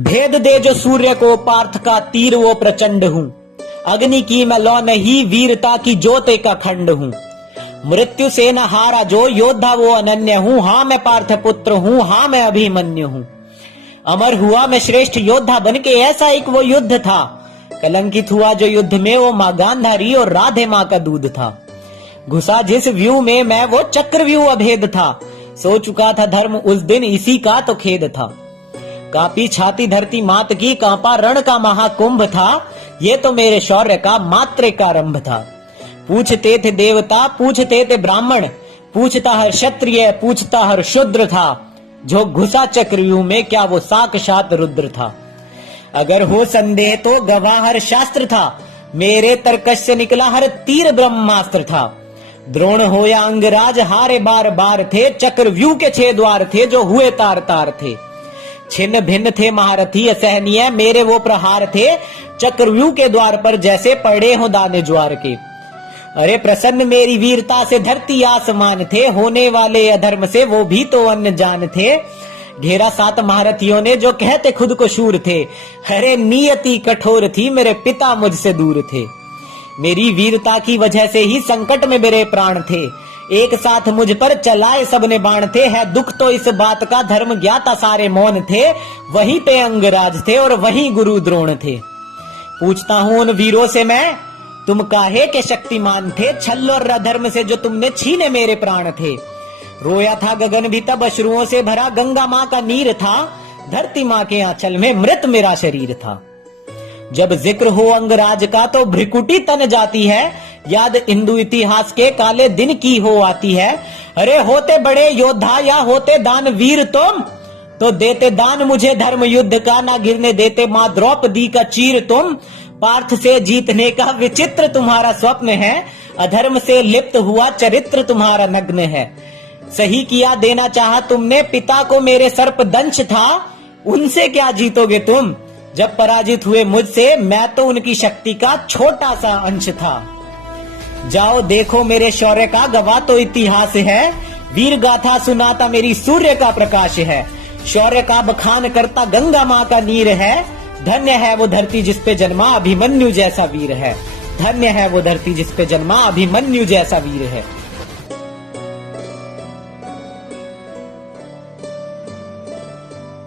भेद दे जो सूर्य को, पार्थ का तीर वो प्रचंड हूँ। अग्नि की मैं लौ नहीं, वीरता की ज्योति का खंड हूँ। मृत्यु से न हारा जो, योद्धा वो अनन्य हूँ। हाँ मैं पार्थ पुत्र हूँ, हाँ मैं अभिमन्यु हूँ। अमर हुआ मैं श्रेष्ठ योद्धा बनके, ऐसा एक वो युद्ध था। कलंकित हुआ जो युद्ध में, वो माँ गांधारी और राधे माँ का दूध था। घुसा जिस व्यू में मैं, वो चक्रव्यूह अभेद था। सो चुका था धर्म उस दिन, इसी का तो खेद था। कापी छाती धरती मात की, कांपा रण का महाकुंभ था। ये तो मेरे शौर्य का मात्र एक आरंभ था। पूछते थे देवता, पूछते थे ब्राह्मण, पूछता हर क्षत्रिय, पूछता हर शूद्र था। जो घुसा चक्रव्यूह में, क्या वो साक्षात रुद्र था। अगर हो संदेह तो गवाह हर शास्त्र था। मेरे तर्कश से निकला हर तीर ब्रह्मास्त्र था। द्रोण हो या अंगराज, हारे बार बार थे। चक्रव्यूह के 6 द्वार थे, जो हुए तार तार थे। छिन्न भिन्न थे महारथी असहनीय, मेरे वो प्रहार थे। चक्रव्यूह के द्वार पर जैसे पड़े हो दाने ज्वार के। अरे प्रसन्न मेरी वीरता से धरती आसमान थे। होने वाले अधर्म से वो भी तो अन्न जान थे। घेरा 7 महारथियों ने, जो कहते खुद को शूर थे। अरे नियति कठोर थी, मेरे पिता मुझसे दूर थे। मेरी वीरता की वजह से ही संकट में मेरे प्राण थे। एक साथ मुझ पर चलाए सबने बाण थे। है दुख तो इस बात का, धर्म ज्ञाता सारे मौन थे। वहीं पे अंगराज थे और वहीं गुरु द्रोण थे। पूछता हूं उन वीरों से मैं, तुम काहे के शक्तिमान थे। छल और अधर्म से जो तुमने छीने मेरे प्राण थे। रोया था गगन भी तब अश्रुओं से भरा, गंगा माँ का नीर था। धरती माँ के आंचल में मृत मेरा शरीर था। जब जिक्र हो अंगराज का तो भ्रिकुटी तन जाती है। याद हिंदू इतिहास के काले दिन की हो आती है। अरे होते बड़े योद्धा या होते दानवीर तुम, तो देते दान मुझे धर्म युद्ध का। ना गिरने देते माँ द्रौपदी का चीर तुम। पार्थ से जीतने का विचित्र तुम्हारा स्वप्न है। अधर्म से लिप्त हुआ चरित्र तुम्हारा नग्न है। सही किया देना चाहा तुमने, पिता को मेरे सर्प दंश था। उनसे क्या जीतोगे तुम, जब पराजित हुए मुझसे। मैं तो उनकी शक्ति का छोटा सा अंश था। जाओ देखो मेरे शौर्य का, गवाह तो इतिहास है। वीर गाथा सुनाता मेरी सूर्य का प्रकाश है। शौर्य का बखान करता गंगा माँ का नीर है। धन्य है वो धरती जिस पे जन्मा अभिमन्यु जैसा वीर है। धन्य है वो धरती जिस पे जन्मा अभिमन्यु जैसा वीर है।